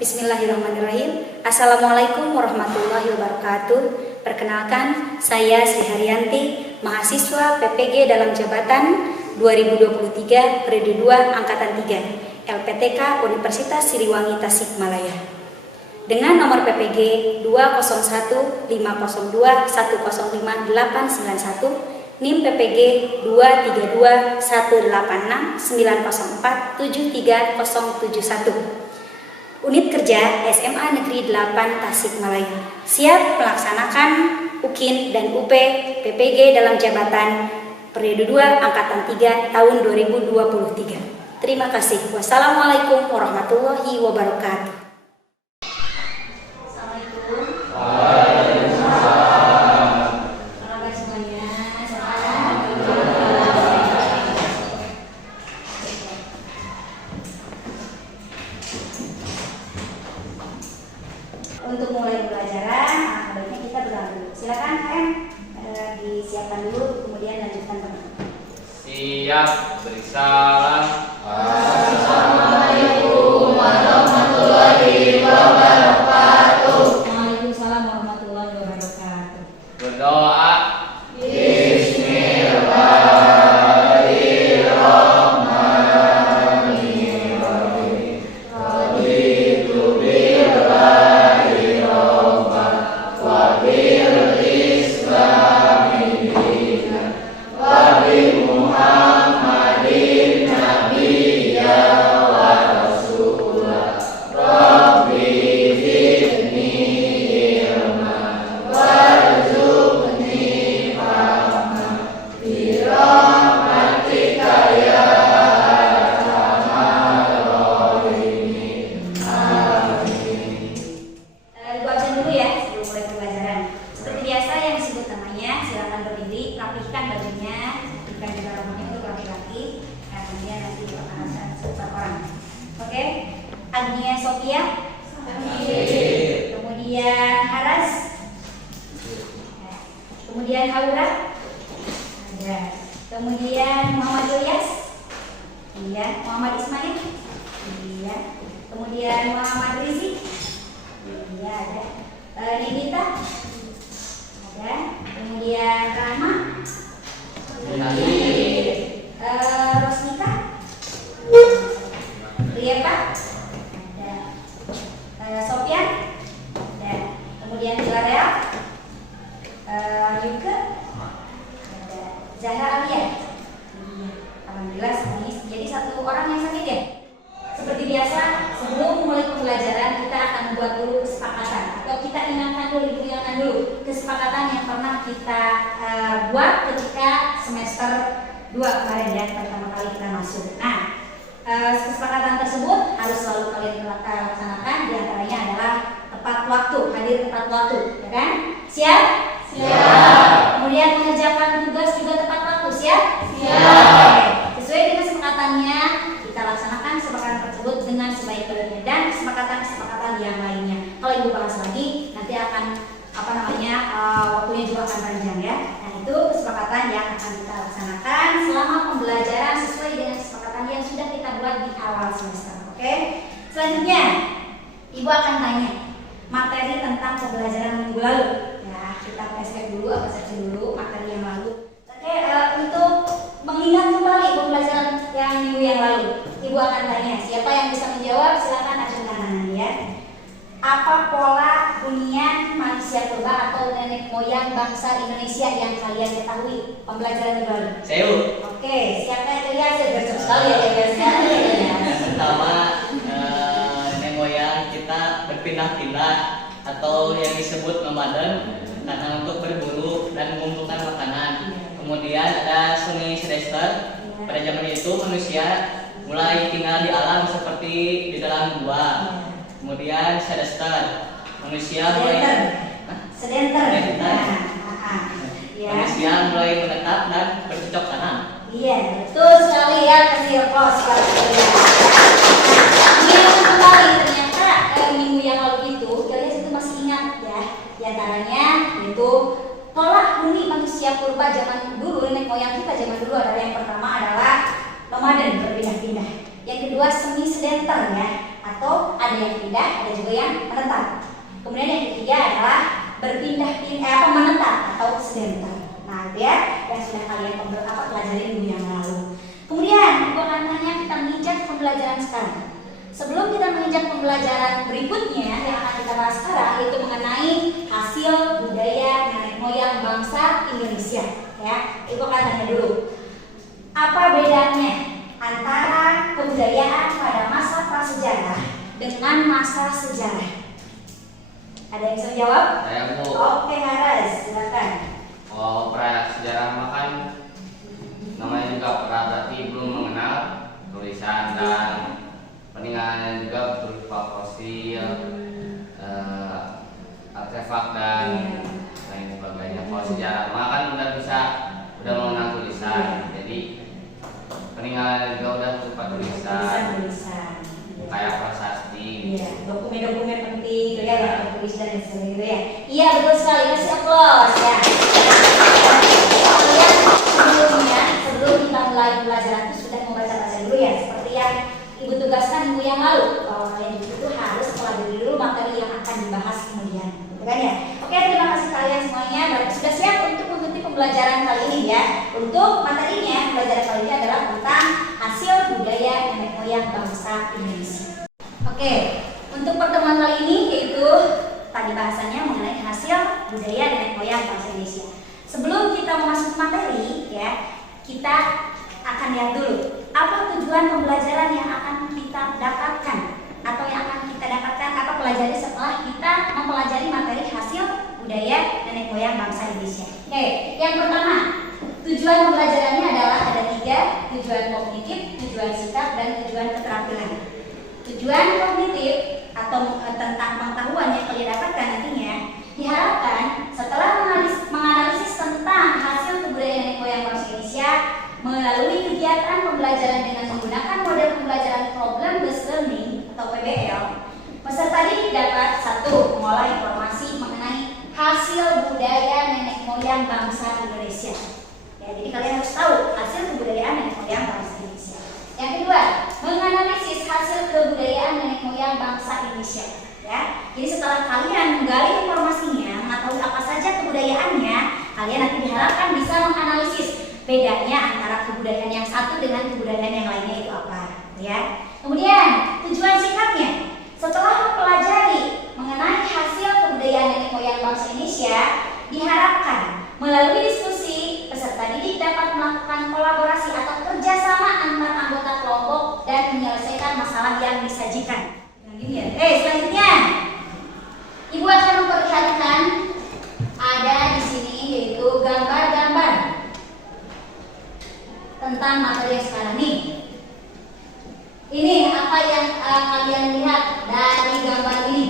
Bismillahirrahmanirrahim. Assalamualaikum warahmatullahi wabarakatuh. Perkenalkan, saya Sri Haryanti, mahasiswa PPG dalam jabatan 2023 periode 2 angkatan 3 LPTK Universitas Siliwangi Tasikmalaya. Dengan nomor PPG 2015021058991, NIM PPG 2321869047371. Unit kerja SMA Negeri 8 Tasikmalaya siap melaksanakan UKIN dan UP PPG dalam jabatan periode 2 angkatan 3 tahun 2023. Terima kasih. Wassalamualaikum warahmatullahi wabarakatuh. Untuk mulai pembelajaran, baiknya kita berdoa dulu. Silakan KM, disiapkan dulu, kemudian lanjutkan teman. Siap, beri salam. Assalamualaikum warahmatullahi wabarakatuh. Waalaikumsalam warahmatullahi wabarakatuh. Berdoa. Agnia Sofia, kemudian Haras, kemudian Haura, kemudian Muhammad Ilyas, Muhammad Ismail, kemudian Muhammad Rizik, Nidita, kemudian Rahma, Rosnika, Riepa, Sofian, kemudian Hilarea, Yuke, Zahra Alia. Alhamdulillah semuanya. Jadi satu orang yang sakit ya. Seperti biasa, sebelum mulai pembelajaran kita akan membuat dulu kesepakatan atau kita ingatkan dulu kesepakatan yang pernah kita buat ketika semester 2 kemarin ya, pertama kali kita masuk. Nah, kesepakatan tersebut harus selalu kalian laksanakan, diantaranya adalah tepat waktu, hadir tepat waktu, ya kan? Siap? Siap. Kemudian mengerjakan tugas juga tepat waktu, siap? Siap. Sesuai dengan kesepakatannya, kita laksanakan kesepakatan tersebut dengan sebaik-baiknya dan kesepakatan yang lainnya. Kalau Ibu bahas lagi, nanti akan waktunya juga akan panjang ya. Nah, itu kesepakatan yang akan kita laksanakan selama pembelajaran sesuai dengan kesepakatan yang sudah kita buat di awal semester. Oke? Selanjutnya, Ibu akan tanya materi tentang pembelajaran minggu lalu. Ya, kita flashback dulu, persepsi dulu materi yang lalu. Oke, untuk mengingat kembali pembelajaran yang minggu yang lalu, Ibu akan tanya. Siapa yang bisa menjawab? Silakan acungkan tangan ya. Apa pola hunian manusia purba atau nenek moyang bangsa Indonesia yang kalian ketahui pembelajaran minggu lalu? Seu. Oke, siapa yang lihat? Gercep sekali ya guys. Yang pertama, nenek moyang kita berpindah-pindah atau yang disebut nomaden karena untuk berburu dan mengumpulkan makanan. Kemudian ada Sungai Sedester. Pada zaman itu manusia mulai tinggal di alam seperti di dalam gua. Kemudian Sedester, manusia manusia mulai menetap dan bercocok tanam. Iya, betul sekali ya, kasih aplaus sekali. Ini kembali ternyata minggu yang lalu itu kalian itu masih ingat ya, diantaranya itu pola huni manusia purba zaman dulu, nenek moyang kita zaman dulu adalah yang pertama adalah nomaden, berpindah-pindah. Yang kedua semi sedenter ya, atau ada ada yang pindah, ada juga yang menetap. Kemudian yang ketiga adalah menetap atau sedentar. Nah, itu ya yang sudah kalian pelajari minggu yang lalu. Kemudian Ibu akan tanya kita menginjak pembelajaran sekarang. Sebelum kita menginjak pembelajaran berikutnya yang akan kita bahas sekarang, yaitu mengenai hasil budaya nenek moyang bangsa Indonesia. Ya, Ibu akan tanya dulu, apa bedanya antara kebudayaan pada masa prasejarah dengan masa sejarah? Ada yang bisa jawab? Saya Bu. Oke, Haras, silakan. Kalau prasejarah mah kan namanya juga pra, berarti belum mengenal tulisan dan peninggalan juga berupa fosil, artefak dan lain sebagainya. Kalau sejarah mah kan udah mengenal tulisan, jadi peninggalan juga udah berupa tulisan. Kayak prasasti. Iya, dokumen-dokumen penting gitu ya, yang tertulis dan sebagainya gitu ya. Iya, betul sekali. Kasih aplaus ya. Kalian sebelum kita mulai pelajaran itu sudah membaca-baca dulu ya, seperti yang Ibu tugaskan minggu yang lalu. Kalau kalian itu harus pelajari dulu materi yang akan dibahas kemudian, gitu kan ya. Oke, terima kasih kalian semuanya. Berarti sudah siap untuk mengikuti pembelajaran kali ini ya. Untuk materinya, pembelajaran kali ini adalah tentang hasil budaya nenek moyang bangsa Indonesia. Oke, untuk pertemuan kali ini yaitu tadi bahasannya mengenai hasil budaya nenek moyang bangsa Indonesia. Sebelum kita masuk materi ya, kita akan lihat dulu apa tujuan pembelajaran yang akan kita dapatkan atau yang akan kita dapatkan apa pelajari setelah kita mempelajari materi hasil budaya nenek moyang bangsa Indonesia. Oke, yang pertama, tujuan pembelajarannya adalah ada 3, tujuan kognitif, tujuan sikap, dan tujuan keterampilan. Tujuan kognitif atau tentang pengetahuan yang kalian dapatkan nantinya diharapkan setelah menganalisis tentang hasil kebudayaan nenek moyang bangsa Indonesia melalui kegiatan pembelajaran dengan menggunakan model pembelajaran problem based learning atau PBL, peserta didik dapat 1. Mengolah informasi mengenai hasil budaya nenek moyang bangsa Indonesia. Ya, jadi kalian harus tahu hasil kebudayaan nenek moyang bangsa Indonesia. Yang kedua, menganalisis hasil kebudayaan nenek moyang bangsa Indonesia. Ya, jadi setelah kalian menggali informasinya, mengetahui apa saja kebudayaannya, kalian nanti diharapkan bisa menganalisis bedanya antara kebudayaan yang satu dengan kebudayaan yang lainnya itu apa. Ya. Kemudian tujuan sikapnya, setelah mempelajari mengenai hasil kebudayaan nenek moyang bangsa Indonesia, diharapkan melalui diskusi peserta didik dapat melakukan kolaborasi atau kerjasama antar anggota kelompok dan menyelesaikan masalah yang disajikan. Selanjutnya, Ibu akan memperlihatkan ada di sini yaitu gambar-gambar tentang materi yang sekarang nih. Ini apa yang kalian lihat dari gambar ini?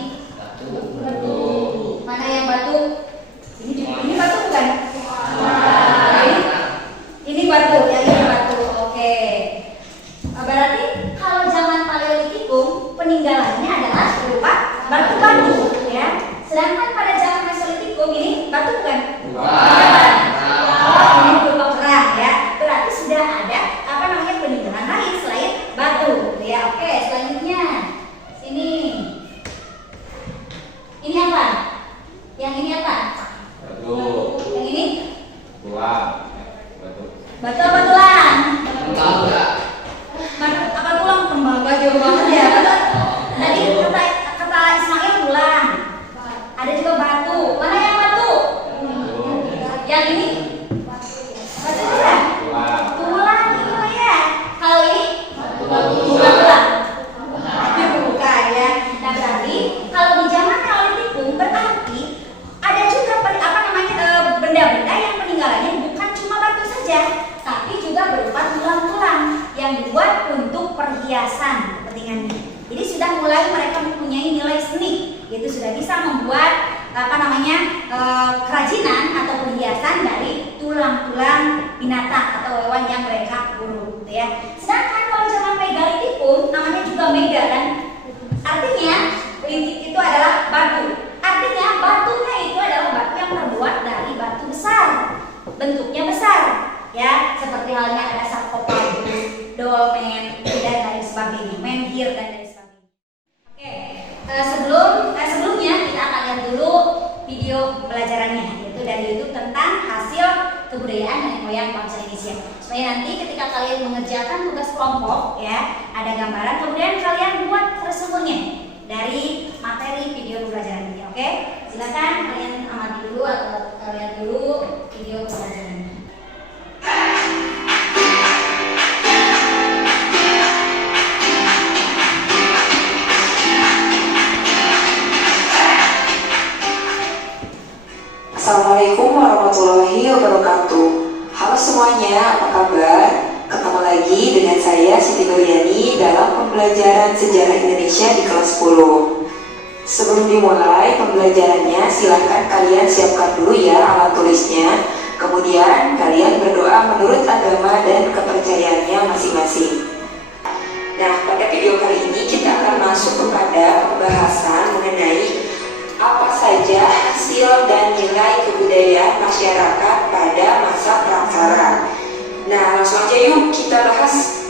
Batu. Mana yang batu? Ini batu bukan? Ini batu, ya ini batu. Oke. Berarti kalau zaman Paleolitikum peninggalannya adalah berupa batu-batu, ya. Sedangkan pada zaman Mesolitikum ini batu bukan? Bukan. Oh, ini berupa kerang, ya. Berarti sudah ada peninggalan lain selain batu, ya. Oke, selanjutnya sini. Ini apa? Yang ini apa? Batu. Yang ini? Tulang. Batu. Batu apa tulang? Tembaga. Batu apa tulang? Tembaga jauh banget ya. Tadi kata Ismail tulang. Ada juga batu. Mana yang batu? Yang ini? Batu juga? Tulang. Tulang itu ya. Kalau ini? Batu. Tulang. Bukan ya. Nah, berarti kalau di zaman Neolitikum berarti ada juga benda-benda yang peninggalannya bukan cuma batu saja, tapi juga berupa tulang-tulang yang dibuat untuk perhiasan kepentingannya. Jadi sudah mulai mereka mempunyai nilai seni, yaitu sudah bisa membuat kerajinan atau perhiasan dari tulang-tulang binatang atau hewan yang mereka buru, gitu ya. Sedangkan kalau zaman Megalitikum namanya juga mega kan, artinya itu adalah batu. Artinya batunya itu adalah batu yang terbuat dari batu besar, bentuknya besar, ya, seperti halnya ada sarkofagus, dolmen dan lain sebagainya, menhir dan lain sebagainya. Oke, Sebelumnya kita akan lihat dulu video pembelajarannya, yaitu dari YouTube tentang hasil kebudayaan nenek moyang bangsa Indonesia. Supaya nanti ketika kalian mengerjakan tugas kelompok ya, ada gambaran, kemudian kalian buat resumenya dari materi video pembelajaran ini. Oke? Silakan kalian amati dulu atau lihat dulu video pembelajarannya. Assalamualaikum warahmatullahi wabarakatuh. Halo semuanya, apa kabar? Ketemu lagi dengan saya Siti Nuriani dalam pembelajaran sejarah Indonesia di kelas 10. Sebelum dimulai pembelajarannya, silahkan kalian siapkan dulu ya alat tulisnya. Kemudian kalian berdoa menurut agama dan kepercayaannya masing-masing. Nah, pada video kali ini kita akan masuk kepada pembahasan mengenai apa saja hasil dan nilai kebudayaan masyarakat pada masa praksara. Nah, langsung aja yuk kita bahas.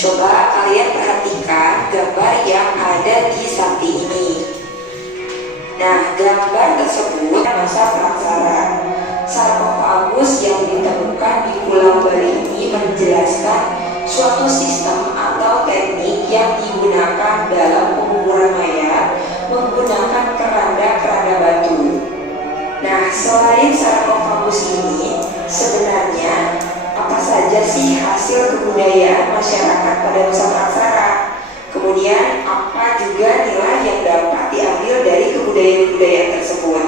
Coba kalian perhatikan gambar yang ada di samping ini. Nah, gambar tersebut masa praksara. Sarkofagus yang ditemukan di Pulau Bali ini menjelaskan suatu sistem atau teknik yang digunakan dalam pengukuran mayat menggunakan keranda batu. Nah, selain sarkofagus ini, sebenarnya apa saja sih hasil kebudayaan masyarakat pada masa praksara? Kemudian apa juga nilai yang dapat diambil dari kebudayaan tersebut?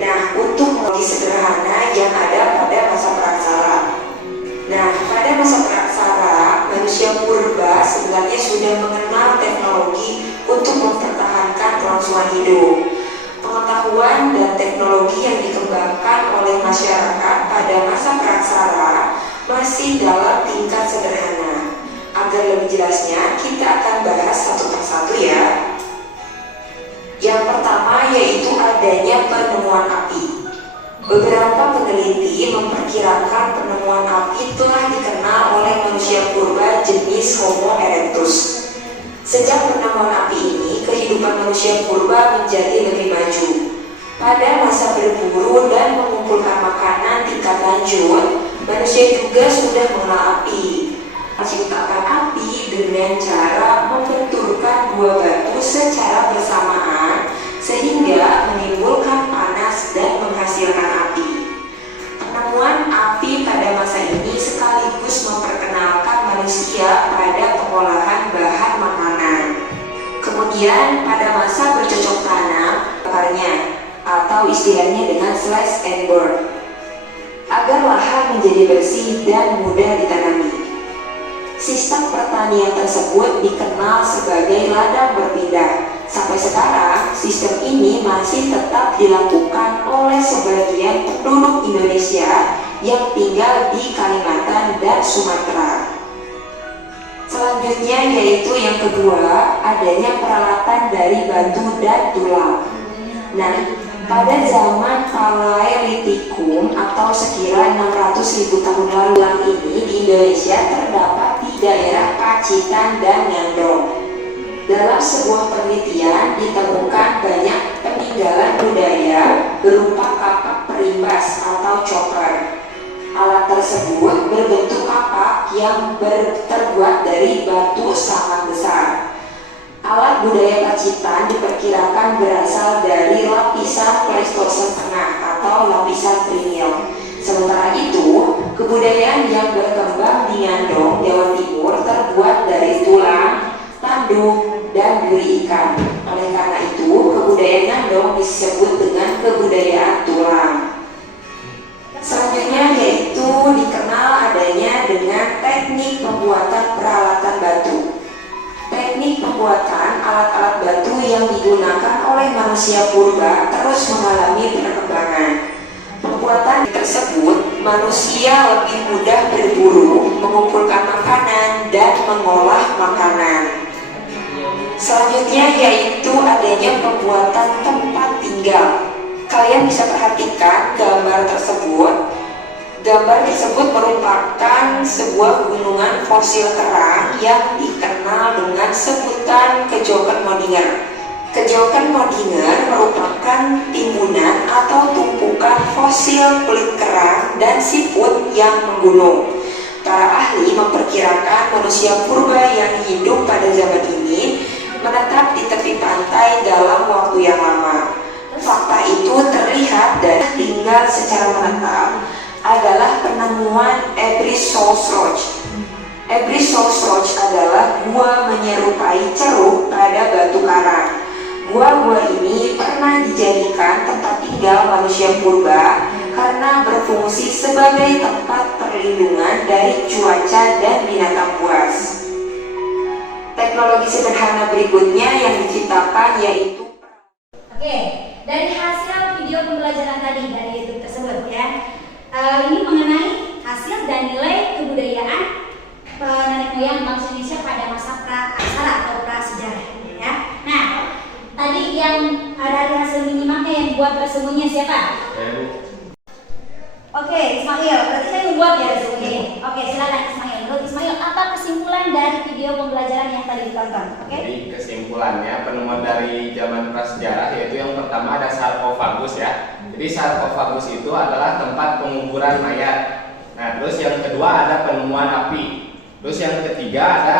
Nah, untuk mengerti sederhana yang ada pada masa praksara. Nah, pada masa praksara, manusia purba sebenarnya sudah mengenal teknologi untuk mempertahankan kelangsungan hidup. Pengetahuan dan teknologi yang dikembangkan oleh masyarakat pada masa praksara masih dalam tingkat sederhana. Agar lebih jelasnya, kita akan bahas satu persatu ya. Yang pertama yaitu adanya penemuan api. Beberapa peneliti memperkirakan penemuan api telah dikenal oleh manusia purba jenis Homo erectus. Sejak penemuan api ini, kehidupan manusia purba menjadi lebih maju. Pada masa berburu dan mengumpulkan makanan tingkat lanjut, manusia juga sudah mengenal api. Menciptakan api dengan cara membenturkan dua batu secara bersamaan sehingga menimbulkan panas dan menghasilkan api. Penemuan api pada masa ini sekaligus memperkenalkan manusia pada pengolahan bahan makanan. Kemudian pada masa bercocok tanam, bakarnya atau istilahnya dengan slash and burn, agar lahan menjadi bersih dan mudah ditanami. Sistem pertanian tersebut dikenal sebagai ladang berpindah. Sampai sekarang, sistem ini masih tetap dilakukan oleh sebagian penduduk Indonesia yang tinggal di Kalimantan dan Sumatera. Selanjutnya yaitu yang kedua, adanya peralatan dari batu dan tulang. Nah, pada zaman Paleolitikum atau sekira 600.000 tahun lalu ini di Indonesia terdapat di daerah Pacitan dan Ngandong. Dalam sebuah penelitian ditemukan banyak peninggalan budaya berupa kapak perimbas atau chopper. Alat tersebut berbentuk kapak yang terbuat dari batu sangat besar. Alat budaya Pacitan diperkirakan berasal dari lapisan Pleistosen tengah atau lapisan Trinil. Sementara itu, kebudayaan yang berkembang di Ngandong, Jawa Timur terbuat dari tulang, tanduk, dan duri ikan. Oleh karena itu, kebudayaan Ngandong disebut dengan kebudayaan tulang. Selanjutnya yaitu dikenal adanya dengan teknik pembuatan peralatan batu. Teknik pembuatan alat-alat batu yang digunakan oleh manusia purba terus mengalami perkembangan. Pembuatan tersebut, manusia lebih mudah berburu, mengumpulkan makanan, dan mengolah makanan. Selanjutnya yaitu adanya pembuatan tempat tinggal. Kalian bisa perhatikan gambar tersebut. Gambar tersebut merupakan sebuah gunungan fosil kerang yang dikenal dengan sebutan Kejoken Modinger. Kejoken Modinger merupakan timbunan atau tumpukan fosil kulit kerang dan siput yang menggunung. Para ahli memperkirakan manusia purba yang hidup pada zaman ini menetap di tepi pantai dalam waktu yang lama. Fakta itu terlihat dari tinggal secara menetap adalah penemuan Ebrisholz Roch. Ebrisholz Roch adalah gua menyerupai ceruk pada batu karang. Gua-gua ini pernah dijadikan tempat tinggal manusia purba karena berfungsi sebagai tempat perlindungan dari cuaca dan binatang buas. Teknologi sederhana berikutnya yang diciptakan yaitu Dari hasil video pembelajaran tadi dari YouTube tersebut ya, ini mengenai hasil dan nilai kebudayaan nenek moyang bangsa Indonesia pada masa pra-aksara atau prasejarah ya. Nah, tadi yang dari hasil minimaknya yang buat resumennya siapa? Oke, Ismail, berarti saya membuat ya resumennya. Oke, silakan Ismail. Menurut Ismail, apa kesimpulan dari video pembelajaran yang tadi ditonton? Oke. Jadi kesimpulannya penemuan dari zaman prasejarah yaitu yang pertama ada sarkofagus ya. Jadi sarkofagus itu adalah tempat penguburan mayat. Nah, terus yang kedua ada penemuan api. Terus yang ketiga ada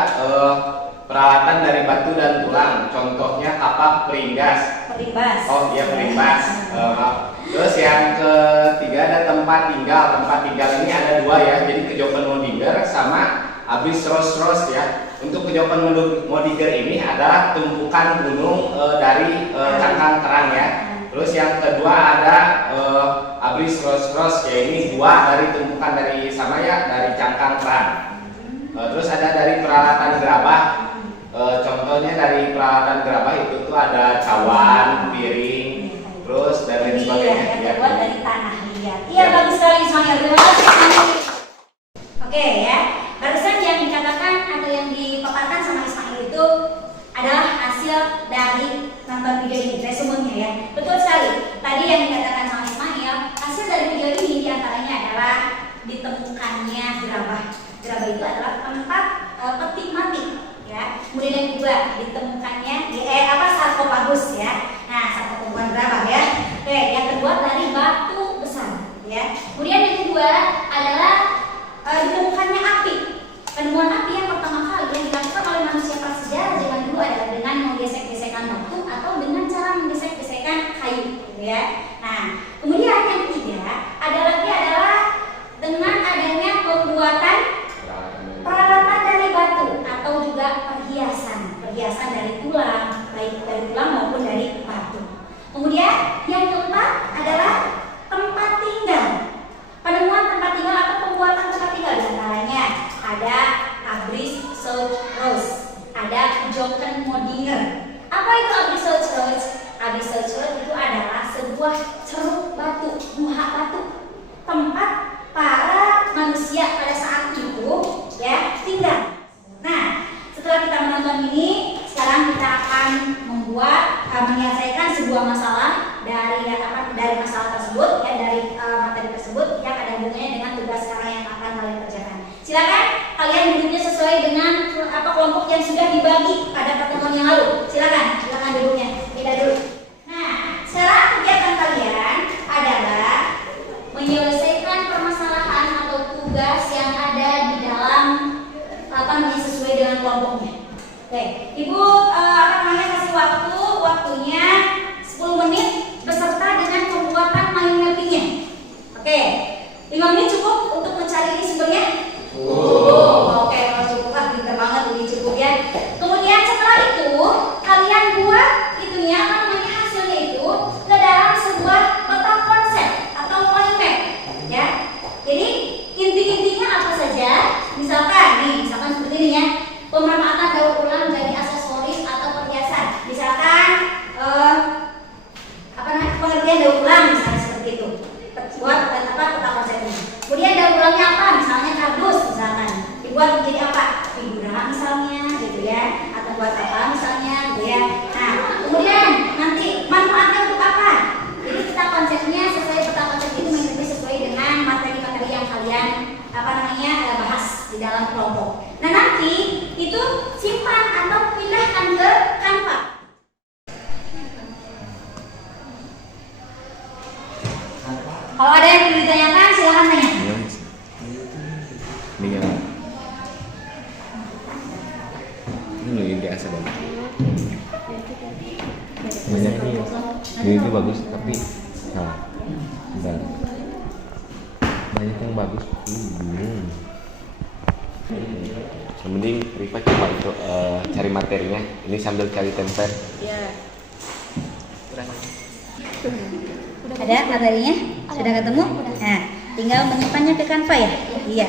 peralatan dari batu dan tulang. Contohnya kapak peringgas. Perimbas. Oh iya perimbas. Maaf. Terus yang ketiga ada tempat tinggal. Tempat tinggal ini ada dua ya. Jadi Kejoken Modinger sama Ebrisholz ya. Untuk Kejoken Modinger ini adalah tumpukan gunung dari cangkang kerang ya. Terus yang kedua ada Ebrisholz ya, ini dua dari tumpukan dari sama ya dari cangkang kerang. Terus ada dari peralatan gerabah. Contohnya dari peralatan gerabah itu tuh ada cawan, piring, terus dan lain sebagainya. Yang terbuat dari tanah liat. Iya, bagus sekali Ismail. Terima kasih Ismail. Oke ya, barusan yang dikatakan atau yang dipaparkan sama Ismail itu adalah hasil dari nonton video ini, resumenya ya. Betul sekali. Tadi yang dikatakan sama Ismail, hasil dari video ini diantaranya adalah ditemukannya gerabah. Gerabah itu adalah tempat peti mati. Ya. Kemudian yang kedua ditemukannya sarkofagus ya. Nah, sarkofagus gerabah ya. Oke, yang terbuat dari batu besar ya. Kemudian yang kedua adalah ditemukannya api. Penemuan api yang pertama kali yang dilakukan oleh manusia prasejarah zaman dulu adalah dengan menggesek-gesekkan batu atau dengan cara menggesek-gesekkan kayu gitu ya. Nah, kemudian yang ketiga adalah dengan adanya pembuatan peralatan dari batu atau juga perhiasan dari tulang, baik dari tulang maupun dari batu. Kemudian yang keempat adalah tempat tinggal. Penemuan tempat tinggal atau pembuatan tempat tinggal diantaranya ada Ebrisholz, ada Kejoken Modinger. Apa itu Ebrisholz? Ebrisholz itu adalah sebuah ceruk batu, guha batu, tempat para manusia pada saat itu ya tinggal. Nah, setelah kita menonton ini, sekarang kita akan menyelesaikan sebuah masalah dari masalah tersebut ya, dari materi tersebut yang ada hubungannya dengan tugas sekarang yang akan kalian kerjakan. Silakan kalian duduknya sesuai dengan kelompok yang sudah dibagi pada pertemuan yang lalu. Silakan duduknya. Kita dulu. Nah, sekarang kegiatan kalian adalah menyelesaikan permasalahan atau tugas yang ada di dalam sesuai dengan kelompoknya. Oke, Ibu kasih waktunya 10 menit beserta dengan pembuatan mind mappingnya. Oke, 5 menit cukup untuk mencari ini sumbernya? Oke, kalau cukup pintar banget ini cukup ya. Kemudian setelah itu kalian Kalau ada yang perlu ditanyakan, silakan tanya. Ini yang ini yang biasa banget. Banyak nih. Ini bagus tapi nah, bentar. Banyak yang bagus. Bingung. Yang penting Rifa coba untuk cari materinya. Ini sambil cari template. Iya. Ada materinya? Sudah ketemu? Nah, tinggal menyimpannya ke Canva ya? Iya.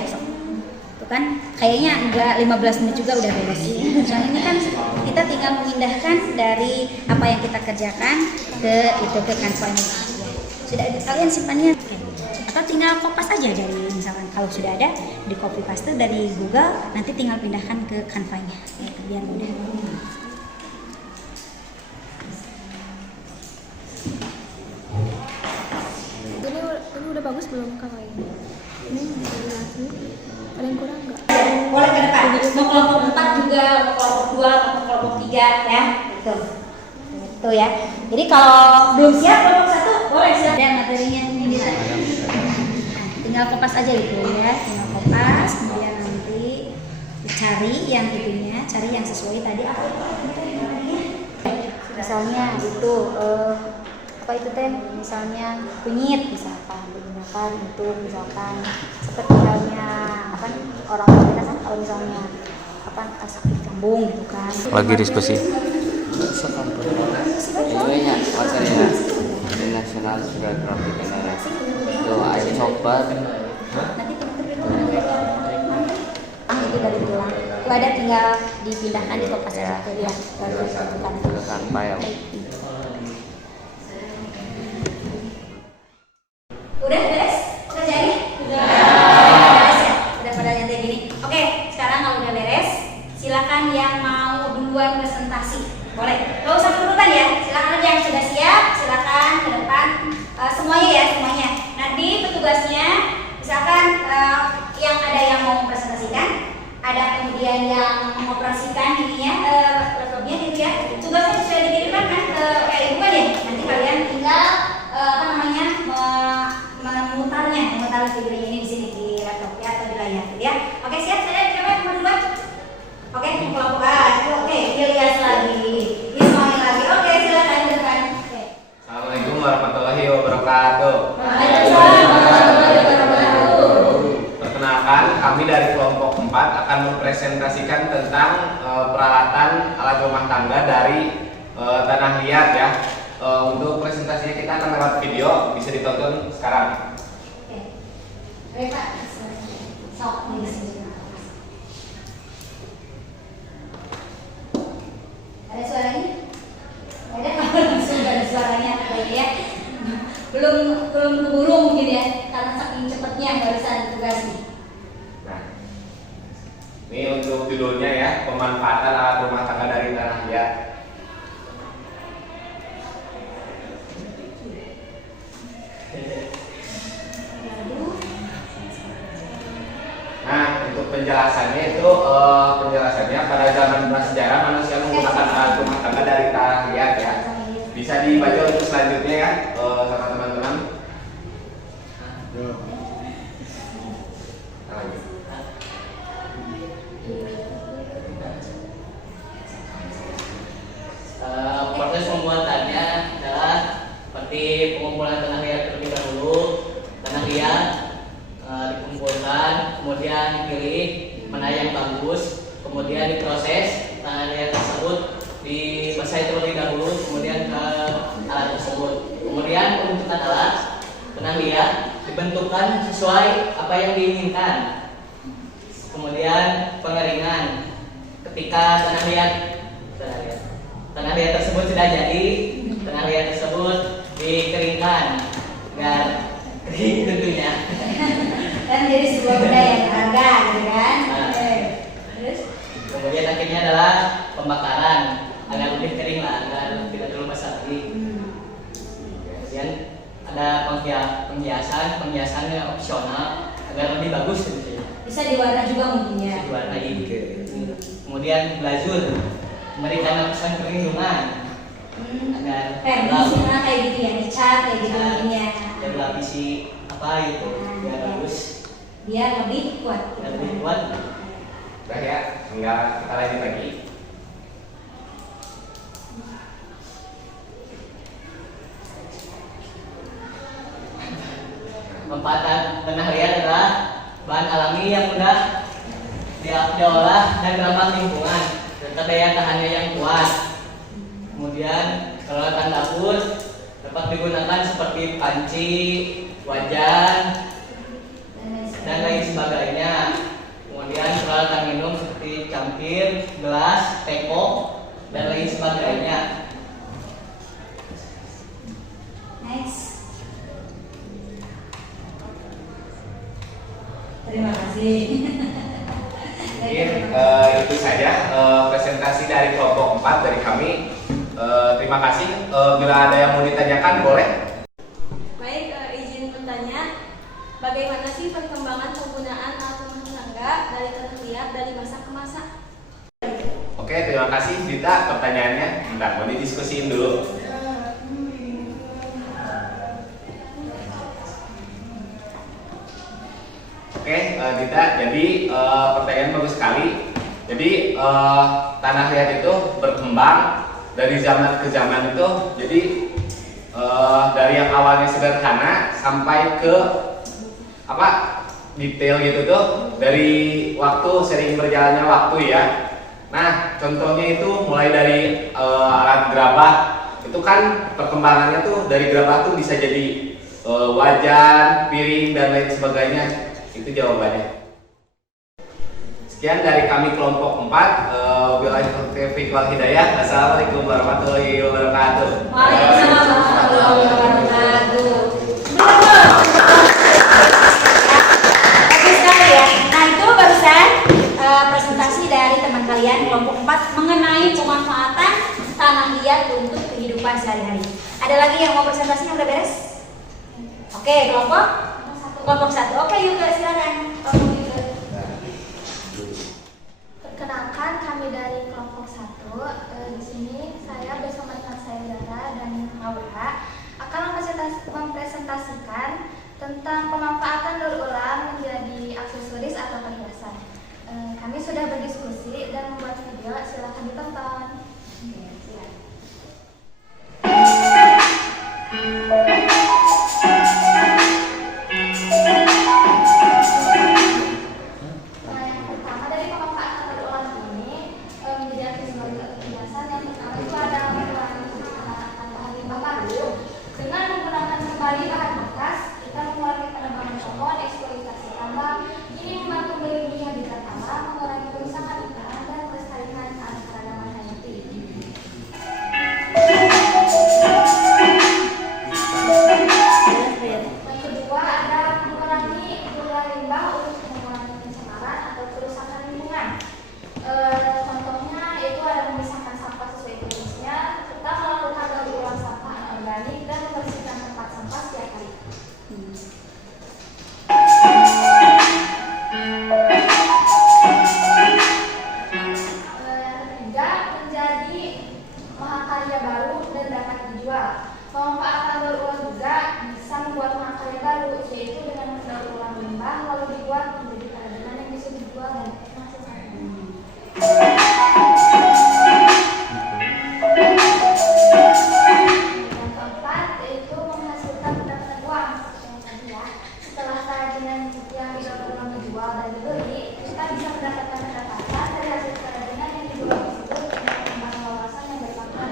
Tuh kan, kayaknya enggak 15 menit juga udah beres. Soalnya ini kan kita tinggal memindahkan dari apa yang kita kerjakan ke Canva ini. Sudah kalian simpannya? Atau tinggal kopas aja dari misalkan kalau sudah ada di copy paste dari Google, nanti tinggal pindahkan ke Canva-nya. Biar mudah. Ini udah bagus belum kakak ini? Ini ada yang kurang nggak? Boleh ke depan. Mau kelompok 4 juga, mau kelompok 2, mau kelompok 3 ya. Gitu. Itu ya. Jadi kalau belum siap kelompok 1 boleh siap. Ada materinya ini di sana. Tinggal kopas aja gitu ya. Tinggal kopas, kemudian nanti cari yang itunya, cari yang sesuai tadi apa itu? Misalnya itu apa itu teh? Misalnya kunyit misalkan digunakan itu misalkan seperti halnya apa orang kita kan kalau misalnya apa sakit kambung gitu kan. Lagi diskusi. Iya, materinya nasional geographic analysis. Itu ada coba. Nanti itu dari tulang. Itu ada tinggal dipindahkan di kopas aja ya. Ke Canva ya. Udah beres kerjanya? Udah beres ya? Udah pada nyantai gini. Oke, sekarang kalau udah beres, silakan yang mau duluan presentasi. Boleh. Gak usah berurutan ya. Silakan aja yang sudah siap, silakan ke depan. Semuanya ya, semuanya. Nanti petugasnya, misalkan yang ada yang mau mempresentasikan, ada kemudian yang mengoperasikan ininya, laptopnya gitu ya. Tugasnya sudah dikirimkan kan ke ibu kan ya. Nanti kalian tinggal memutar videonya ini di sini di laptop ya atau di layar gitu ya. Oke siap, saya coba yang duluan. Oke, kelompok A. Oke, Ilyas lagi, Ismail lagi. Oke, silakan ke depan. Oke. Assalamualaikum warahmatullahi wabarakatuh. Waalaikumsalam warahmatullahi wabarakatuh. Perkenalkan, kami dari kelompok 4 akan mempresentasikan tentang peralatan alat rumah tangga dari tanah liat ya. Untuk presentasinya kita akan lewat video, bisa ditonton sekarang. Oke. Reva, sok di sini. Ada suaranya? Ada kalau langsung ada suaranya kayaknya ya. Belum keburu mungkin ya, karena saking cepatnya barusan tugas nih. Nah, ini untuk judulnya ya, pemanfaatan alat rumah tangga dari tanah liat. Nah, untuk penjelasannya itu penjelasannya pada zaman prasejarah manusia menggunakan alat rumah tangga dari tanah liat ya. Bisa dibaca untuk selanjutnya ya sama teman-teman. Proses pembuatannya adalah seperti pengumpulan tanah liat terlebih dahulu. Tanah liat dikumpulkan, kemudian dipilih mana yang bagus, kemudian diproses tanah liat tersebut dibasahi terlebih dahulu, kemudian ke alat tersebut. Kemudian pembentukan alat tanah liat dibentukkan sesuai apa yang diinginkan. Kemudian pengeringan ketika tanah liat tersebut sudah jadi, tanah liat tersebut dikeringkan agar kering tentunya. Kan jadi sebuah benda yang berharga gitu kan. Terus Kemudian akhirnya adalah pembakaran agar lebih kering lah, agar tidak terlalu basah lagi. Kemudian ada penghiasan yang opsional agar lebih bagus gitu. bisa diwarna juga mungkin ya. Diwarnai. Kemudian glazur memberikan lapisan perlindungan agar Kayak di sini kayak gitu ya, dicat kayak gitu mungkin ya. dan dilapisi apa gitu biar bagus, Biar lebih kuat. biar lebih kuat. Udah ya, tinggal kita lanjut lagi. Manfaat tanah liat adalah bahan alami yang mudah diolah dan ramah lingkungan serta daya tahannya yang kuat. Kemudian peralatan dapur dapat digunakan seperti panci, wajan, dan lain sebagainya. Kemudian peralatan minum seperti cangkir, gelas, teko, dan lain sebagainya. Next. Terima kasih. Mungkin itu saja presentasi dari kelompok 4 dari kami. Terima kasih. Bila ada yang mau ditanyakan boleh. Baik, izin bertanya, bagaimana sih perkembangan penggunaan alat rumah tangga dari tanah liat dari masa ke masa? Oke, terima kasih Dita pertanyaannya. Bentar, mau didiskusiin dulu. Oke, Dita, jadi pertanyaan bagus sekali. Jadi tanah liat itu berkembang dari zaman ke zaman itu. Jadi dari yang awalnya sederhana sampai ke apa detail gitu tuh dari waktu sering berjalannya waktu ya. Nah, contohnya itu mulai dari alat gerabah itu kan perkembangannya tuh dari gerabah tuh bisa jadi wajan, piring dan lain sebagainya. Itu jawabannya. Sekian dari kami kelompok 4. Wabillahi taufiq wal hidayah. Assalamualaikum warahmatullahi wabarakatuh. Waalaikumsalam warahmatullahi wabarakatuh. Bagus sekali ya. Nah itu barusan presentasi dari teman kalian kelompok 4 mengenai pemanfaatan tanah liat untuk kehidupan sehari-hari. Ada lagi yang mau presentasinya udah beres? Oke, kelompok 1. Oke, Yuga silakan. Kelompok Yuga. Perkenalkan, kami dari kelompok 1. Di sini saya bersama teman saya Zara dan Aura akan mempresentasikan tentang pemanfaatan daur ulang menjadi aksesoris atau perhiasan. Kami sudah berdiskusi dan membuat video, silakan ditonton. Nah, yang pertama dari pemanfaatan daur ulang ini menjadi aksesoris atau perhiasan, yang pertama itu adalah mengurangi penggunaan bahan limbah baru. Dengan menggunakan kembali bahan bekas, kita mengurangi penebangan pohon, eksploitasi tambang. Ini membantu melindungi habitat alam, mengurangi kerusakan hutan dan melestarikan keanekaragaman hayati. Yang kedua adalah mengurangi jumlah limbah untuk mengurangi pencemaran atau kerusakan lingkungan. Contohnya itu ada memisahkan sampah sesuai jenisnya, serta melakukan daur ulang sampah anorganik dan membersihkan tempat sampah setiap hari. Yang ketiga, menjadi mahakarya baru dan dapat dijual. Pemanfaatan daur ulang juga bisa membuat mahakarya baru, yaitu dengan mendaur ulang limbah lalu dibuat menjadi kerajinan yang bisa dijual dan menghasilkan. Yang keempat yaitu menghasilkan pendapatan uang seperti yang tadi ya. Setelah kerajinan yang didaur ulang dijual dan dibeli, kita bisa mendapatkan pendapatan dari hasil kerajinan yang dijual tersebut dengan pengembangan wawasan yang bermanfaat.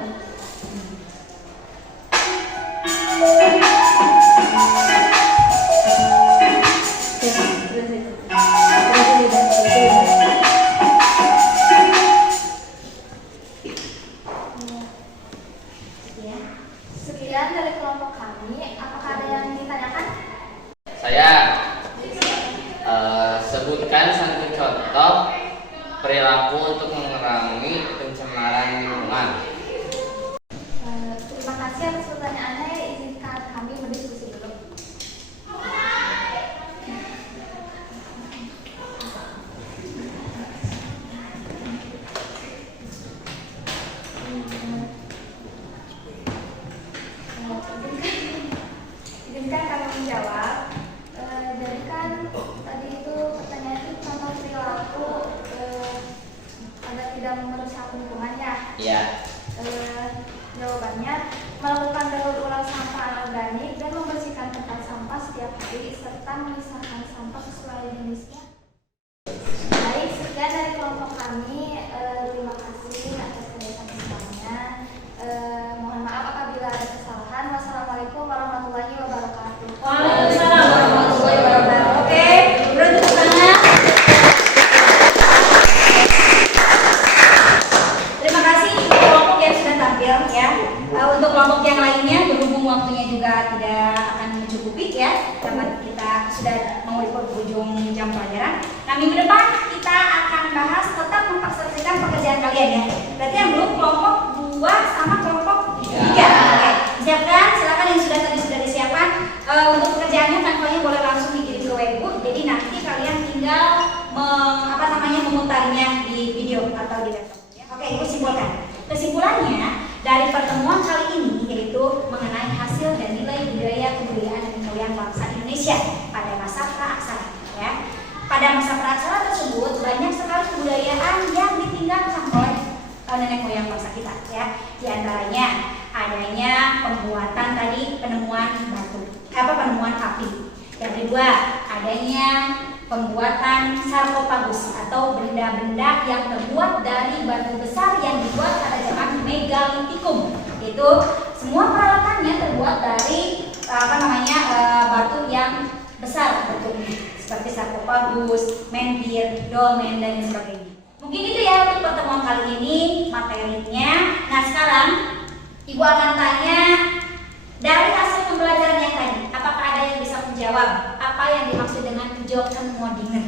Sekian dari kelompok kami. Apakah ada yang ditanyakan? Saya sebutkan satu contoh perilaku untuk mengurangi pencemaran lingkungan. Terima kasih atas pertanyaannya. Izinkan kami berdiskusi dulu. Izinkan kami menjawab. kewajibannya melakukan daur ulang sampah anorganik dan membersihkan tempat sampah setiap hari serta memisahkan sampah sesuai jenisnya. Baik, sekian dari kelompok kami. Terima kasih atas kerjasamanya. Mohon maaf apabila ada kesalahan. Wassalamualaikum warahmatullahi wabarakatuh. Waalaikumsalam warahmatullahi wabarakatuh. Oke, beruntuk tangan. Terima kasih untuk kelompok yang sudah tampil ya. Untuk kelompok yang lainnya berhubung waktunya juga tidak akan mencukupi ya, karena kita sudah mau di penghujung jam pelajaran. Nah, minggu depan kita akan bahas tetap memperselesaikan pekerjaan kalian ya. Berarti yang belum kelompok 2 sama kelompok 3. Oke, siapkan, silakan yang tadi sudah disiapkan. Untuk pekerjaannya tanpanya boleh langsung dikirim ke webbook. Jadi nanti kalian tinggal memutarnya di video atau di laptop. Oke, Ibu simpulkan. Kesimpulannya dari pertemuan kali ini yaitu mengenai hasil dan nilai budaya kebudayaan dan kebudayaan bangsa Indonesia pada masa praaksara ya. Pada masa praaksara tersebut banyak sekali kebudayaan yang ditinggalkan oleh nenek moyang bangsa kita ya. Di antaranya adanya pembuatan penemuan api. Yang kedua, adanya pembuatan sarkofagus atau benda-benda yang terbuat dari batu besar yang dibuat pada zaman megalitikum. Itu semua peralatannya terbuat dari batu yang besar bentuknya, seperti sarkofagus, menhir, dolmen dan sebagainya. Mungkin itu ya untuk pertemuan kali ini materinya. Nah, sekarang Ibu akan tanya dari hasil pembelajaran yang tadi, apakah ada yang bisa menjawab apa yang dimaksud dengan Pijokan Modiner?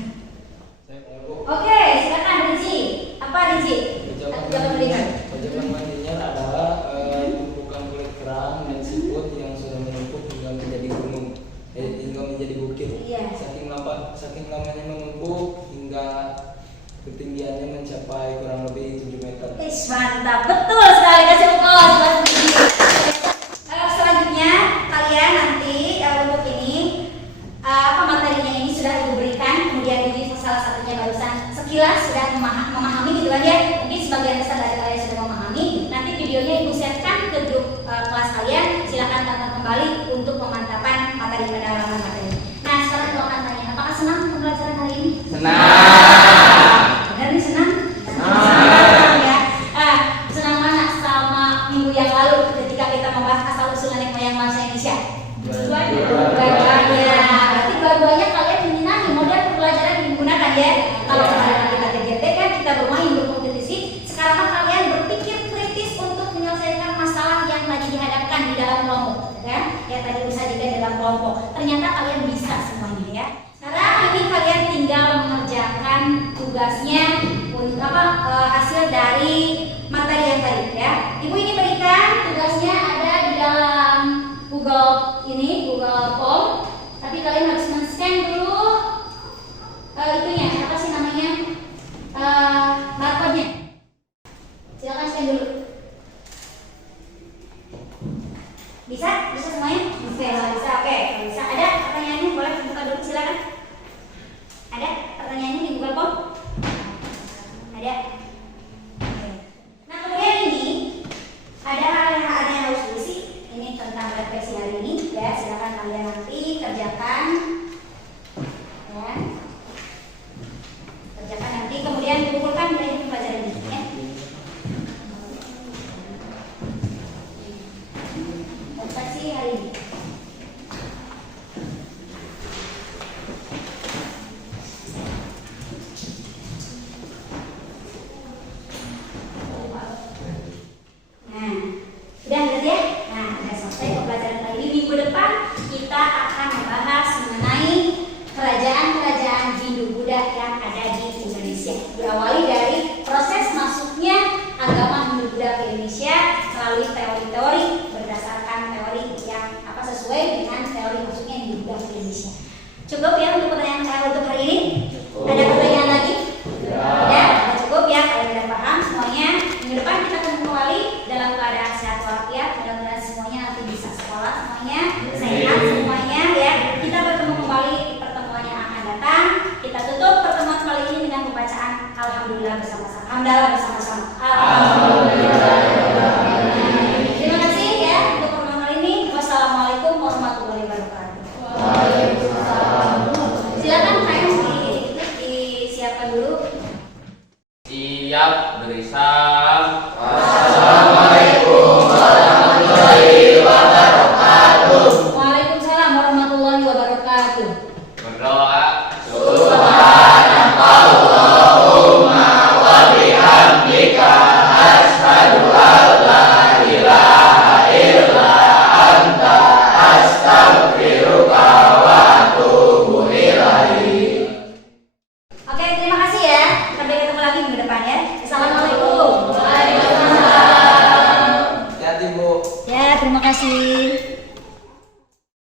Oke, silakan Rinci. Apa Rinci? Pijokan Modiner. Pijokan Modiner adalah tumpukan kulit kerang dan siput yang sudah menumpuk hingga menjadi gunung, hingga menjadi bukit. Iya. Saking lamanya menumpuk hingga ketinggiannya mencapai kurang lebih 7 meter. Mantap, betul sekali, kasih aplaus buat Rinci. Selanjutnya kalian nanti untuk ini materinya ini sudah Ibu berikan, kemudian ini salah satunya barusan sekilas sudah memahami gitu kan ya. Mungkin sebagian besar dari kalian sudah memahami. Nanti videonya Ibu share-kan ke grup kelas kalian. Silakan tonton kembali untuk pemantapan materi pendalaman materi. Nah, sekarang Ibu akan tanya, apakah senang pembelajaran hari ini? Senang. Benar nih senang? Senang ya. Senang mana sama minggu yang lalu ketika kita membahas asal-usul nenek moyang bangsa Indonesia? Dua-duanya. Berarti dua-duanya kalian menyenangi model pembelajaran yang digunakan ya. Kalau kemarin kita TGT kan kita bermain berkompetisi, sekarang kalian berpikir kritis untuk menyelesaikan masalah yang tadi dihadapkan di dalam kelompok, kan? Yang tadi disajikan dalam kelompok. Ternyata kalian bisa semuanya ya. Sekarang ini kalian tinggal mengerjakan tugasnya untuk hasil dari materi yang tadi ya. Ibu ini berikan tugasnya ada di dalam Google Form, tapi kalian harus men-scan dulu itunya, apa sih namanya, barcode-nya. Silakan scan dulu. Bisa semuanya? Bisa. Oke, bisa. Ada pertanyaannya? Boleh buka dulu, silakan. Ada pertanyaannya di Google Form? Ada. Nah, kemudian ini ada hal yang harus diisi. Ini tentang refleksi hari ini ya. Silakan kalian nanti kerjakan ya. Kerjakan nanti, kemudian kumpulkan dari pelajaran ini ya. Refleksi hari ini. Sudah lihat ya? Nah, sudah selesai pembelajaran kali ini. Minggu depan kita akan membahas mengenai kerajaan-kerajaan Hindu-Buddha yang ada di Indonesia. Diawali dari proses masuknya agama Hindu-Buddha ke Indonesia melalui teori-teori berdasarkan teori yang sesuai dengan teori masuknya Hindu-Buddha ke Indonesia. Cukup ya untuk pertanyaan saya untuk hari ini? Ada pertanyaan lagi? Ya, cukup ya. Kalian sudah paham semuanya. Minggu depan kita akan kembali dalam keadaan sehat walafiat. Mudah-mudahan semuanya nanti bisa sekolah semuanya, sehat semuanya ya. Kita bertemu kembali di pertemuan yang akan datang. Kita tutup pertemuan kali ini dengan pembacaan Alhamdulillah bersama-sama. Alhamdulillah bersama-sama. Alhamdulillah. Terima kasih. Ya, terima kasih.